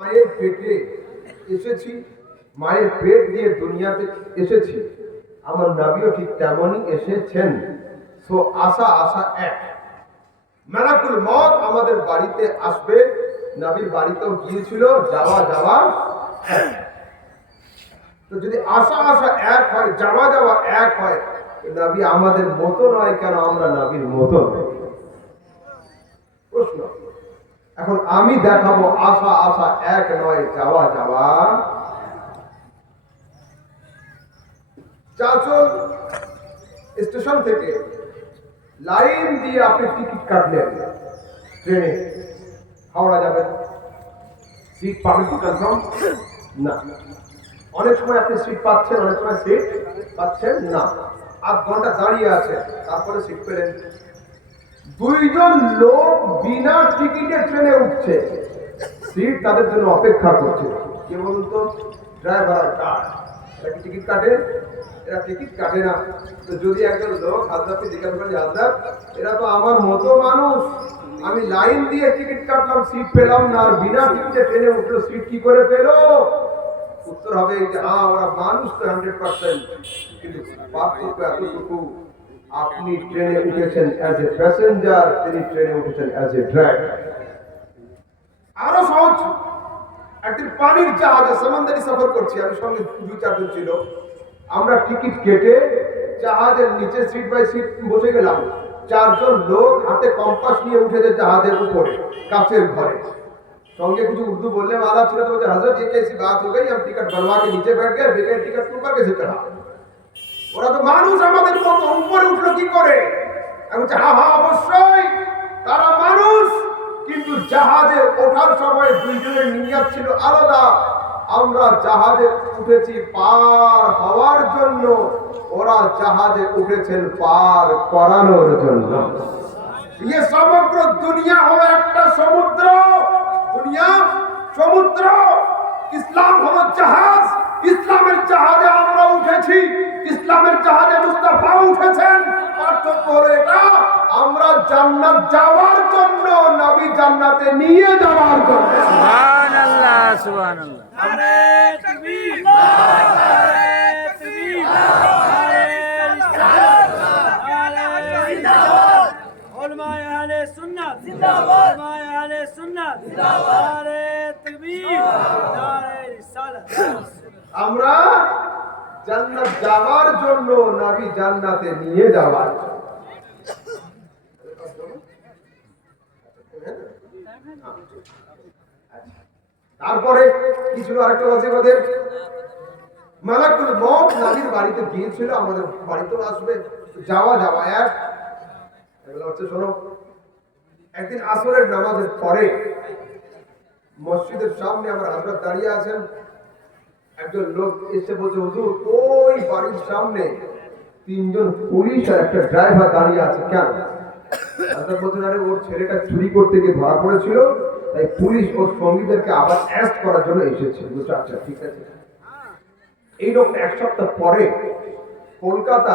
মায়ের পেটে এসেছি, মায়ের পেট দিয়ে দুনিয়াতে এসেছি, আমার নবীও ঠিক তেমনই এসেছেন। সো আশা আশা এক, মালাকুল মউত আমাদের বাড়িতে আসবে। নবীর বাড়িতেও গিয়েছিল, যাওয়া যাওয়া এক। তো যদি আশা আশা এক হয়, যাওয়া যাওয়া এক হয়, নবী আমাদের মতো নয় কেন আমরা নবীর মতো নয়? প্রশ্ন। এখন আমি দেখাবো আশা আশা এক নয়, যাওয়া যাওয়া। চাচল স্টেশন থেকে লাইন দিয়ে আপনি টিকিট কাটলেন, ট্রেনে হাওড়া যাবেন, সিট পাবেন কি কনফার্ম? না। অনেক সময় আপনি সিট পাচ্ছেন, অনেক সময় সিট পাচ্ছেন না। 8 ঘন্টা দাঁড়িয়ে আছে, তারপরে সিট পেলেন। দুইজন লোক বিনা টিকিটে ট্রেনে উঠছে, সিট তাদের জন্য অপেক্ষা করছে। কে বলুন তো? ড্রাইভার আর গার্ড। এরা কি টিকিট কাটে? এরা টিকিট কাটে না। তো যদি একজন লোক হাজরাতকে জিজ্ঞাসা করে, হাজরাত এরা তো আমার মতো মানুষ, আমি লাইন দিয়ে টিকিট কাটলাম, সিট পেলাম না, আর বিনা টিকিটে ট্রেনে উঠলো, সিট কি করে পেলো? উত্তর হবে যে হ্যাঁ, ওরা মানুষ তো 100%, কিন্তু পার্থক্য এতটুকু, আপনি ট্রেনে উঠেছেন অ্যাজ এ প্যাসেঞ্জার, তিনি ট্রেনে উঠেছেন অ্যাজ এ ড্রাইভার। আরো সহজ, একদিন পানির জাহাজে সমুদ্রে সফর করছি, আমি সঙ্গে 2-4 জন ছিল। আমরা টিকিট কেটে জাহাজের নিচে সিট বাই সিট বসে গেলাম। 4 জন লোক হাতে কম্পাস নিয়ে উঠেছে জাহাজের উপরে, কাছের ঘরে। সঙ্গে কিছু উर्दू बोलने वाला ছিল, তো বলছে हजरत ये कैसी बात हो गई, हम टिकट बनवा के नीचे बैठ गए, बगैर टिकट के ऊपर कैसे चढ़ा? ওরা তো মানুষ আমাদের মতো, উপরে উঠলো কি করে? আমি বলছি হ্যাঁ হ্যাঁ অবশ্যই তারা মানুষ, কিন্তু জাহাজে ওঠার সময় দুইজনের নিয়ত ছিল আলাদা। আমরা জাহাজে উঠেছি পার হওয়ার জন্য, ওরা জাহাজে উঠেছেন পার করানোর জন্য। ये সমগ্র দুনিয়া হলো একটা সমুদ্র, দুনিয়া সমুদ্র, ইসলাম হলো জাহাজ। ইসলামের জাহাজে আমরা উঠেছি, ইসলামের জাহাজে মুস্তাফা উঠেছেন। পার্থক্য হলো এটা, আমরা জান্নাত যাওয়ার জন্য, নবী জান্নাতে নিয়ে যাওয়ার জন্য। সুবহানাল্লাহ, সুবহানাল্লাহ। নারে তাকবীর, নারে তাকবীর, নারে রিসালাত, নারে জিন্দাবাদ। উলামায়ে আহলে সুন্নাত জিন্দাবাদ, উলামায়ে আহলে সুন্নাত জিন্দাবাদ, নারে তাকবীর, নারে রিসালাত। আমরা জান্নাত যাওয়ার জন্য, নবী জান্নাতে নিয়ে যাওয়ার জন্য। তারপরে কি ছিল আরেকটা ওয়াজিবাদের? মালাকুল মউত নবীর বাড়িতে গিয়েছিল, আমাদের বাড়িতেও আসবে, যাওয়া যাওয়া এক। এগুলো হচ্ছে, শোনো, একদিন আসরের নামাজের পরে মসজিদের সামনে আমার হযরত দাঁড়িয়ে আছেন। একজন লোক এসে বলছে, হুজুর ওই বাড়ির সামনে 3 জন পুলিশ আর একটা ড্রাইভার দাঁড়িয়ে আছে, কেন? হযরত বলছেন, আরে ওর ছেলেটা চুরি করতে গিয়ে ধরা পড়েছিল, তাই পুলিশ ওর সঙ্গীদেরকে আবার অ্যারেস্ট করার জন্য এসেছে। বুঝছো? আচ্ছা ঠিক আছে। এই লোকটা 1 সপ্তাহ পরে কলকাতা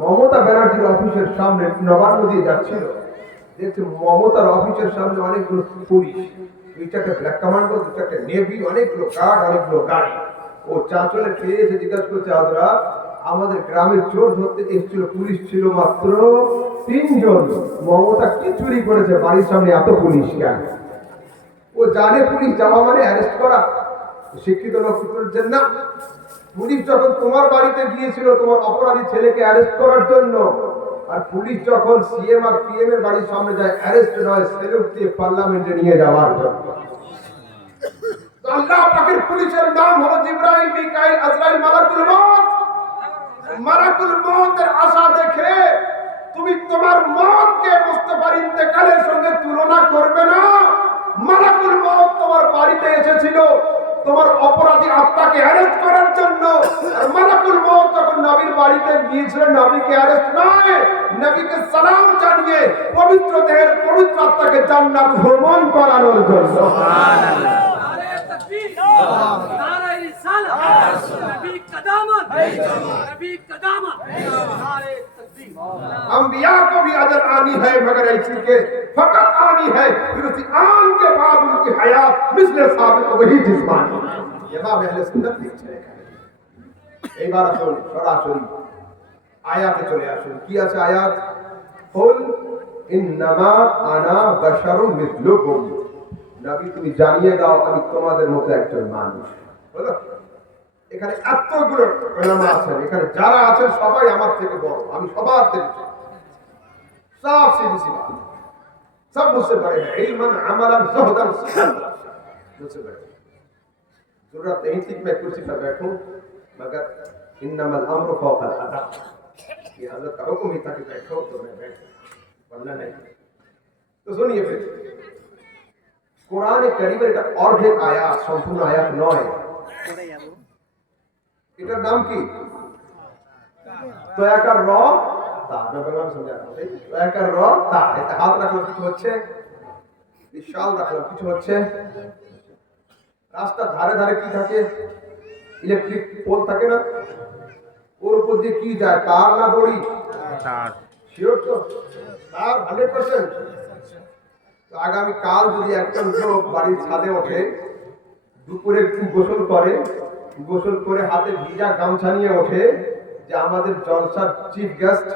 মমতা ব্যানার্জির অফিসের সামনে নবান্ন দিয়ে যাচ্ছিল, দেখছে মমতার অফিসের সামনে অনেকগুলো পুলিশ, 2-4টা ব্ল্যাক কমান্ডো, 2-4টা নেভি, অনেকগুলো গার্ড, অনেকগুলো গাড়ি। ও চাঁচলে পেয়ে এসে জিজ্ঞাসা করছে, হাজরাত আমাদের গ্রামের চোর ধরতে এসেছিল, পুলিশ ছিল মাত্র 3 জন, মমতা কি চুরি করেছে, বাড়ির সামনে এত পুলিশ কেন? ও জানে পুলিশ যাওয়া মানে অ্যারেস্ট করা। শিক্ষিত লোক বলছেন না, পুলিশ যখন তোমার বাড়িতে গিয়েছিল তোমার অপরাধী ছেলেকে অ্যারেস্ট করার জন্য, আর পুলিশ যখন সিএম আর পিএম এর বাড়ির সামনে যায় অ্যারেস্ট নয়, সেলুট দিয়ে পার্লামেন্টে নিয়ে যাওয়ার জন্য। তো আল্লাহ পাকের পুলিশের নাম হলো জিবরাইল, মিকাইল, আজরাইল, মালাকুল মউত। মালাকুল মউতের আশা দেখে তুমি তোমার মওতকে মুস্তাফার ইন্তেকালের সঙ্গে তুলনা করবে না। মালাকুল মউত তোমার বাড়িতে এসেছিল তোমার অপরাধী আত্মাকে অ্যারেস্ট করার জন্য, আর মালাকুল মউত যখন নবীর বাড়িতে গিয়েছিলেন, নবীকে অ্যারেস্ট নয়, নবীকে সালাম জানিয়ে পবিত্র দেহের পবিত্র আত্মাকে জান্নাত ভ্রমণ করানোর জন্য। সুবহানাল্লাহ। নারে তাকবীর, নারে রিসালাত, নবী কদামত, নবী কদামত, নারে তাকবীর। अंबिया को भी अजर आनी है मगर ऐसी के फकत आनी है, फिर उसी आन के बाद उनकी हयात मिसले साबित वही जिस्मानी। इमाम अहले सुन्नत लिखছেন এইবার আসুন সরাসরি আয়াতে চলে আসুন। কি আছে আয়াত? কুল ইন্নামা আনা বাশারুম মিথলুকুম, নবী তুমি জানিয়ে দাও আমি তোমাদের মতো একজন মানুষ। হলো এখানে এতগুলো উলামা আছেন, এখানে যারা আছেন সবাই আমার থেকে বড়, আমি সবার থেকে ছোট, সব सीधी सी बात, सब मुझसे बड़े हैं, इल्मन अमलन ज़ुहदन मुझसे बड़े। जरूरत नहीं थी कि मैं कुर्सी पर बैठूं, मगर इन्नमल अम्रु फ़ौक़ल अदा, ये हज़रत का हुक्म ही था कि बैठो तो मैं बैठूं, वरना नहीं। तो सुनिए फिर কোরআনে কারীমের এটা অর্ধেক আয়াত, সম্পূর্ণ আয়াত নয়। এটার নাম কি? তয়াকার র তা, নবীগণ সমঝা না, তয়াকার র তা, এটা হাত রাখলাম কিছু হচ্ছে, বিশাল রাখলাম কিছু হচ্ছে। রাস্তার ধারে ধারে কি থাকে? ইলেকট্রিক পোল থাকে না, ওর উপর দিয়ে কি যায়? তার না দড়ি? তার। শিওর তো? তার 100%। তো আগামী কাল যদি একজন লোক বাড়ির ছাদে ওঠে, দুপুরে একটু গোসল করে, গোসল করে হাতে ভিজা গামছা নিয়ে ওঠে, যে আমাদের জলসার চিফ গেস্ট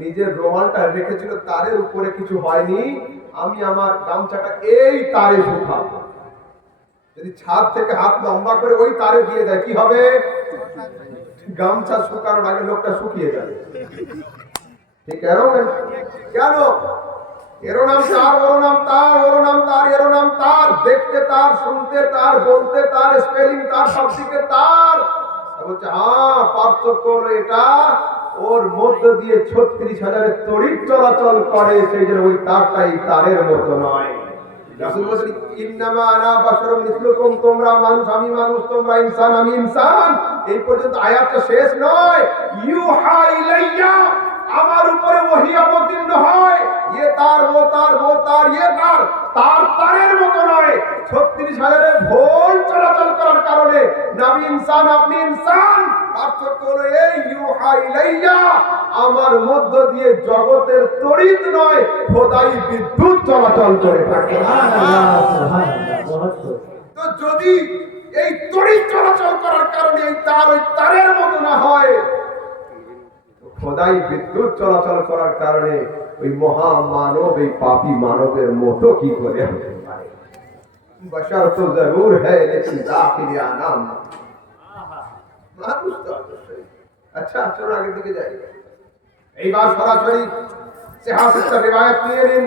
নিজের রুমালটা রেখেছিল তারের উপরে কিছু হয়নি, আমি আমার গামছাটা এই তারে শুকাবো। যদি ছাদ থেকে হাত লম্বা করে ওই তারে দিয়ে দেয় কি হবে? গামছা শুকানোর আগে লোকটা শুকিয়ে যাবে। ঠিক কেন? এরো নাম তার, ওরো নাম তার, ওরো নাম তার, এরো নাম তার, দেখতে তার, শুনতে তার, বলতে তার, স্পেলিং তার, সব দিকে তার। বলছে হ্যাঁ, পার্থক্য হলো এটা, ওর মধ্য দিয়ে 36,000 তড়িৎ চলাচল করে, সেই জন্য ওই তারটাই তারের মতো নয়। রাসূল বলেন ইন্নামা আনা বাশারুম মিসলুকুম, তোমরা মানুষ আমি মানুষ, তোমরা ইনসান আমি ইনসান। এই পর্যন্ত আয়াতটা শেষ নয়। ইউহা ইলাইয়া, আমার উপরে ওহী অবতীর্ণ হয়, ইয়ে তার ও তার ও তার, ইয়ে তার তার তারের মতো নয়। 36,000 ভোল্ট চলাচল করার কারণে নবী ইনসান আপনি ইনসান। পার্থক্য হলো এই, ইউহা ইলাইয়া, আমার মধ্য দিয়ে জগতের তড়িৎ নয় খোদাই বিদ্যুৎ চলাচল করে থাকে। তো যদি এই তড়িৎ চলাচল করার কারণে এই তার ওই তারের মতো না হয়, খোদাই বিদ্যুৎ চলাচল করার কারণে ওই মহা মানব এই পাপী মানবের মতো কি করে হতে পারে? বশর তো জরুর है लेकिन दाखिल आनाम, মানুষ তো অবশ্যই। আচ্ছা চলো আগের দিকে যাই। এইবার সরাসরি সিহাসের রিওয়ায়াত নিয়ে নিন।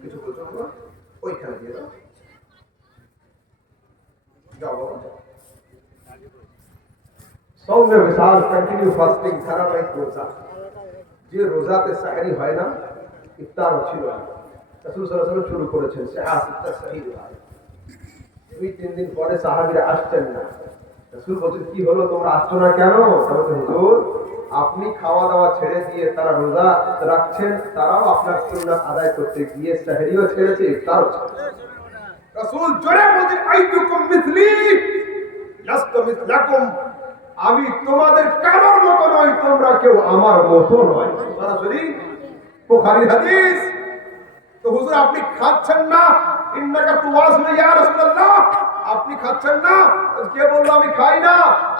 কিছু বলছো না? ওইখানে দিয়ে দাও, যাও বাবা। সৌম্য বিশাল কন্টিনিউ ফাস্টিং ধারাবাহিক রোজা, যে রোজাতে সাহরি হয় না, ইফতারও ছিল না, রাসূল সাল্লাল্লাহু আলাইহি ওয়াসাল্লাম শুরু করেছেন সিহাসের সহিহ। 2-3 দিন পরে সাহাবীরা আসছেন না, রাসূল বলছেন কি হলো তোমরা আসছো না কেন? বলতে হুজুর আপনি খাওয়া দাওয়া ছেড়ে দিয়ে তারা রোজা রাখছেন, তারাও আপনার সুন্নাত আদায় করতে গিয়ে সাহরিও ছেড়েছে, ইফতারও ছেড়েছে। রাসূল জোরে বলেন আইয়ুকুম মিসলি লাস্তু মিসলাকুম, আমি তোমাদের কারোর মতো নই, তোমরা কেউ আমার মতো নয়। সরাসরি বুখারীর হাদিস। তো হুজুর আপনি খাচ্ছেন না, ইন্নাকা তুওয়াসিলু ইয়া রাসূলুল্লাহ, আপনি খাচ্ছেন না? কে বলল আমি খাই না?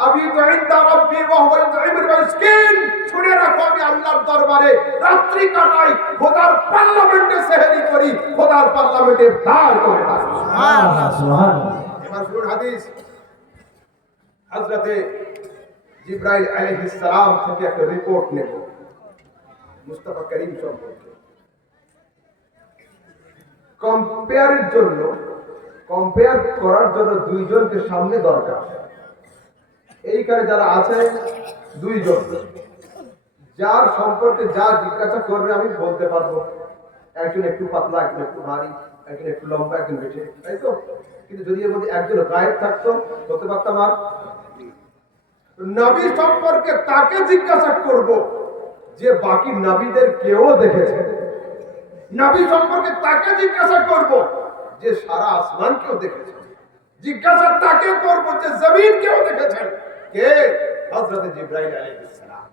আমি তো ইনদা রাব্বি ওয়া হুয়া ইউতঈমুল মিসকিন, শুনে রাখো আমি আল্লাহর দরবারে রাত্রি কাটাই, খোদার পার্লামেন্টে সেহরি করি, খোদার পার্লামেন্টে ইফতার করে থাকি। সুবহানাল্লাহ সুবহানাল্লাহ। এবার শুনুন হাদিস। হযরতে জিবরাইল আলাইহিস সালাম থেকে একটা রিপোর্ট নেব মুস্তাফা করিম সম্পর্কে। কম্পেয়ার করার জন্য দুইজনকে সামনে দরকার। এইখানে যারা আছে দুইজন, যার সম্পর্কে যা জিজ্ঞাসা করবে আমি বলতে পারবো। একজন একটু পাতলা, একজন একটু ভারী, একজন একটু লম্বা, একজন বেশি, তাই তো? কিন্তু যদি এর মধ্যে একজন গায়েব থাকতো বলতে পারতাম। আর নবী সম্পর্কে তাকে জিজ্ঞাসা করব যে বাকি নবীদের কেউ দেখেছে। নবী সম্পর্কে তাকে জিজ্ঞাসা করব যে সারা আসমান কেউ দেখেছে। জিজ্ঞাসা তাকে করব যে জমিন কেউ দেখেছেন। কে? হযরত জিবরাইল আলাইহিস সালাম।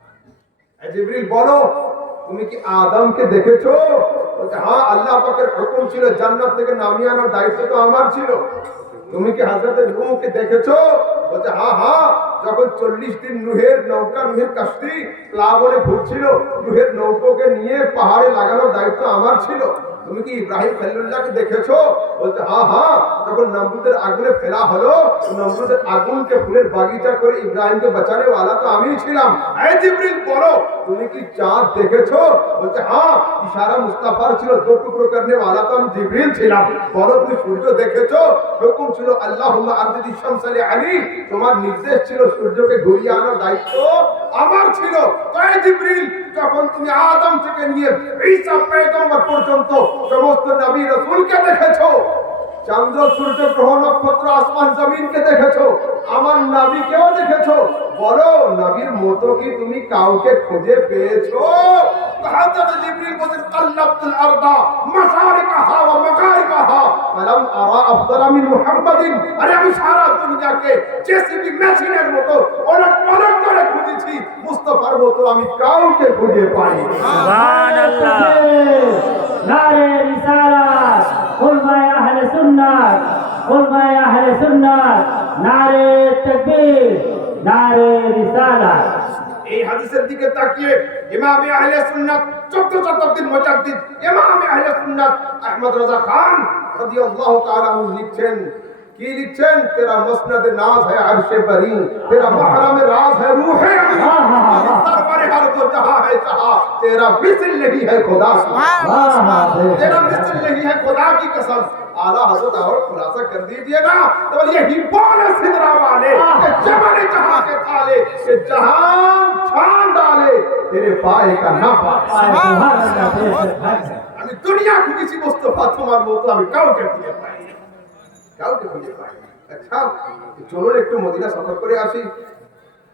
জিবরিল বলো তুমি কি আদমকে দেখেছো? বলছে হ্যাঁ, আল্লাহ পাকের হুকুম ছিল জান্নাত থেকে নামিয়ে আনার দায়িত্ব তো আমার ছিল। তুমি কি হযরত নূহকে দেখেছো? বলছে হ্যাঁ হ্যাঁ, যখন 40 দিন নুহের নৌকা, নুহের কাশতি প্লাবনে ঘুরছিল, নুহের নৌকাকে নিয়ে পাহাড়ে লাগানোর দায়িত্ব আমার ছিল। তুমি কি ইব্রাহিম খলিলুল্লাহকে দেখেছো? বলছে হ্যাঁ হ্যাঁ, যখন নমরুদের আগুনে ফেলা হলো, নমরুদের আগুনকে ফুলের বাগিচা করে ইব্রাহিমকে বাঁচানে ওয়ালা তো আমিই ছিলাম। এই জিবরিল বলো তুমি কি চাঁদ দেখেছো? বলছে হ্যাঁ, ইশারা মুস্তাফার ছিল, দো টুকরো করনে ওয়ালা তো আমি জিবরিল ছিলাম। বলো তুমি সূর্য দেখেছো? হুকুম ছিল আল্লাহুম্মা আরদিদি শামস আলী, তোমার নির্দেশ ছিল সূর্যকে ঘুরিয়ে আনার দায়িত্ব আমার ছিল। এই জিবরিল, যখন তুমি আদম থেকে নিয়ে ঈসা পয়গম্বর পর্যন্ত সমস্ত নবী রাসূলকে দেখেছো, চন্দ্র সূর্য গ্রহ নক্ষত্র আসমান জমিনকে দেখেছো, আমার নবীকেও দেখেছো, বলো নবীর মতো কি তুমি কাউকে খুঁজে পেয়েছো? হযরত জিবরিল বলেন কাল্লাবতুল আরদা মাশারিকাহা ওয়া মাগারিবাহা ফালাম আরা আফদালা মিন মুহাম্মাদিন। আরে আমি সারা দুনিয়াকে জেসিবি মেশিনের মতো অনেক অনেক করে খুঁজেছি, মুস্তাফার মতো আমি কাউকে খুঁজে পাইনি। সুবহানাল্লাহ। নারে রিসালাত, কুল মা ইয়া আহলে সুন্নাত, কুল মা ইয়া আহলে সুন্নাত, নারে তাকবীর, নারে রিসালাত। এই হাদিসের দিকে তাকিয়ে ইমামে আহলে সুন্নাত 14 শতাব্দীর মুজাদ্দিদ ইমামে আহলে সুন্নাত আহমদ রাজা খান রাদিয়াল্লাহু তাআলা আনহু লিখছেন, কি লিখছেন? তেরা মসনদ নাজ है अर्श बरी, तेरा महरम राज है रूह है सरवर हर दो जहां है जहां, तेरा मिसल नहीं है खुदा, तेरा मिसल नहीं है खुदा की कसम। आला हजरत और खुलासा कर दीजिए ना, तो यही बोले सिदरा वाले कि जमन जहां के थाले कि जहां छान डाले तेरे पाए का ना पाए। আমি দুনিয়া খুঁজেছি মুস্তাফা, তোমার মতো আমি কাউকে খুঁজে পাইনি, কাউকে খুঁজে পাইনি। আচ্ছা চলুন একটু মদিনা সফর করে আসি।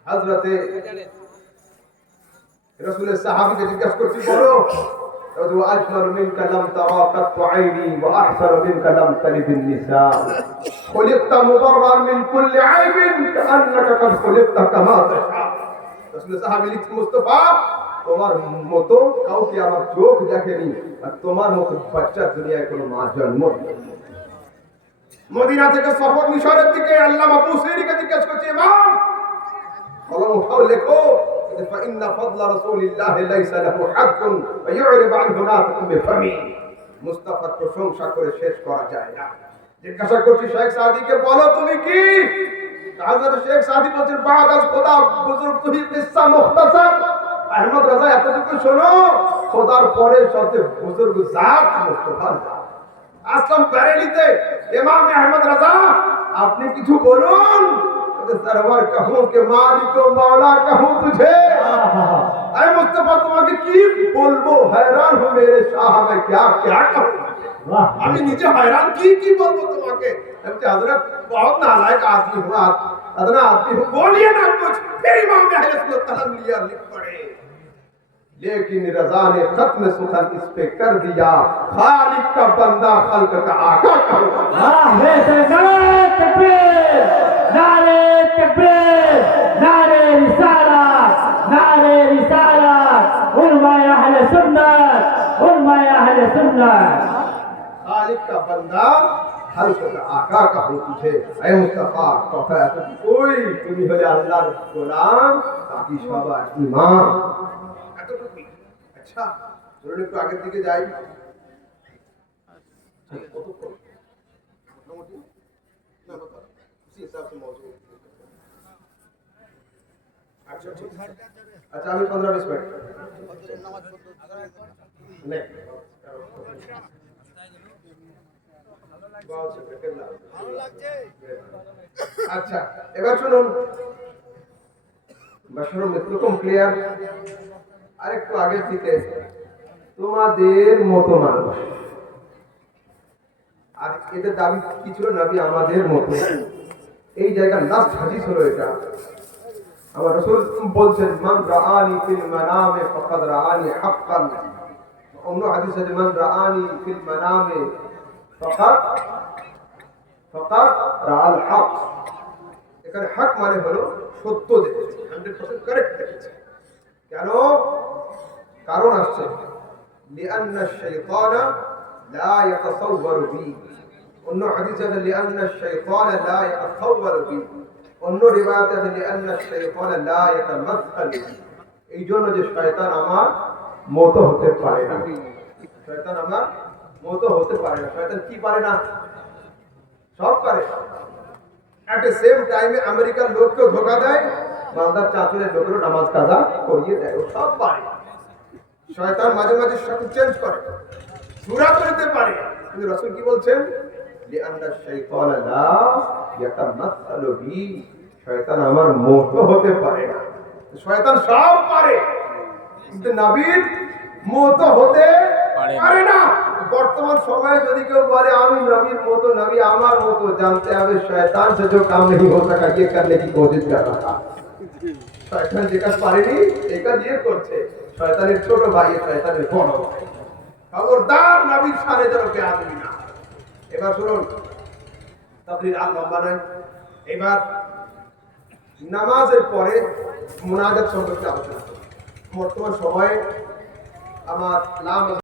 হযরতে রাসূলের সাহাবীকে জিজ্ঞাসা করছি, বলো তো আজমাল মিনকা লাম তারা কাত আইনি ওয়া আহসান মিনকা লাম তালিদ النساء খুলিকতা মুবাররার মিন কুল্লি আইবিন কান্নাকা কাদ খুলিকতা কামা তাশা। রাসূলের সাহাবী লিখছে, মুস্তাফা তোমার মতো কাউকে আমার চোখ দেখেনি, আর তোমার মতো বাচ্চা দুনিয়ায় কোনো মা জন্ম দেয়নি। মদিনা থেকে সফর মিশরের দিকে আল্লামা বুসাইরিকে জিজ্ঞেস করছে, ইমাম কলম উঠাও, লেখো فإن فضل رسول الله ليس له حد ويعرب عنه ناطق بفمه। মুস্তাফার প্রশংসা করে শেষ করা যায় না। জিজ্ঞাসা করছি শেখ সাদিকে, বলো তুমি কি? হযরত শেখ সাদি বলেন, বাদ আজ খোদা বুজুর্গ তুহি কিসসা মুখতাসার। আহমদ রাজা এতটুকু শোনো, খোদার পরে সবচেয়ে বুজুর্গ জাত মুস্তাফা। আসলাম বেরেলিতে ইমাম আহমদ রাজা, আপনি কিছু বলুন। सरवर कहूं के मालिक व मौला कहूं तुझे। ऐ मुस्तफा তোমাকে কি বলবো, हैरान हूं मेरे शाह, मैं क्या क्या कहूं। আমি নিজে हैरान কি বলবো তোমাকে। আমি हजरत बहुत नालायक आदमी हूं, अदना आदमी हूं, बोलिए ना कुछ। फिर इमाम अहले सुन्नत कलम लिया, लिख पड़े, लेकिन रजा ने खत्म सुखन इस पे कर दिया, खालिक का बंदा खल्क का आका कहूं। नारे तकबीर, नारे तकबीर, नारे रिसालत, नारे रिसालत, उलमा अहले सुन्नत, उलमा अहले सुन्नत। खालिक का बंदा खल्क का आका कहूं तुझे। ऐ मुस्तफा কথা এত কই, তুমি হলে আল্লাহর গোলাম, বাকি সবার ইমাম। এতটুকুই। আচ্ছা চলুন একটু আগের দিকে যাই। কতক্ষণ? মোটামুটি না বাবা, उसी हिसाब से मौजूद। अच्छा ठीक है। अच्छा আমি 15-20 মিনিট नहीं আচ্ছা এবার শুনুন, বাশরুম মিথলুকুম ক্লিয়ার। আরেকটু আগের দিকে তোমাদের মতো মানুষ, আর এদের দাবি কি ছিল? নবী আমাদের মতো। এই জায়গার লাস্ট হাদিস হলো এটা। আমার রাসূল বলছেন, মান রাআনি ফিল মানামে ফাকাদ রাআনি হাক্কান। অন্য হাদিসে মান রাআনি ফিল মানামে ফাকাদ রাআল হক। এখানে হক মানে হলো সত্য দেখেছে, 100% কারেক্ট দেখেছে। কেন? কারণ আসছে লিআন্না শাইতানা লা ইয়াতাসাওয়ারু বি, অন্য হাদিসে আছে লিআন্না শাইতানা লা ইয়াতাসাওয়ারু বি, অন্য রিওয়ায়াতে আছে লিআন্না শাইতানা লা ইয়াতামাসসাল বি। এই জন্য যে শয়তান আমার মতো হতে পারে না, শয়তান আমার মতো হতে পারে না। শয়তান কি পারে না? সব পারে। এট এ সেম টাইমে আমেরিকার লোককেও ধোকা দেয়, বাংলার চাঁচুরের লোকেরও নামাজ কাজা করিয়ে দেয়, ও সব পারে। শয়তান মাঝে মাঝে সব চেঞ্জ করে, সূরা করতে পারে, কিন্তু রাসূল কি বলছেন? লিআন্না শাইতানা লা ইয়াতামাসসালু বি, শয়তান আমার মতো হতে পারে না। শয়তান সব পারে, কিন্তু নবীর মতো হতে পারে না। বর্তমান সময়ে যদি কেউ বলে আমি নবীর মতো, নবী আমার মতো, জানতে হবে শয়তান से जो काम नहीं हो सका ये करने की कोशिश कर रहा था। শয়তান যে কাজ পারেনি এই কাজ ইয়ে করছে, শয়তানের ছোট ভাই, শয়তানের বড় ভাই। খবরদার নবীর সামনে যেন কে আসবি না। এবার শুনুন, তাকরীর আর লম্বা নয়, এবার নামাজের পরে মুনাজাত সম্পর্কে আলোচনা করব। বর্তমান সময়ে আমার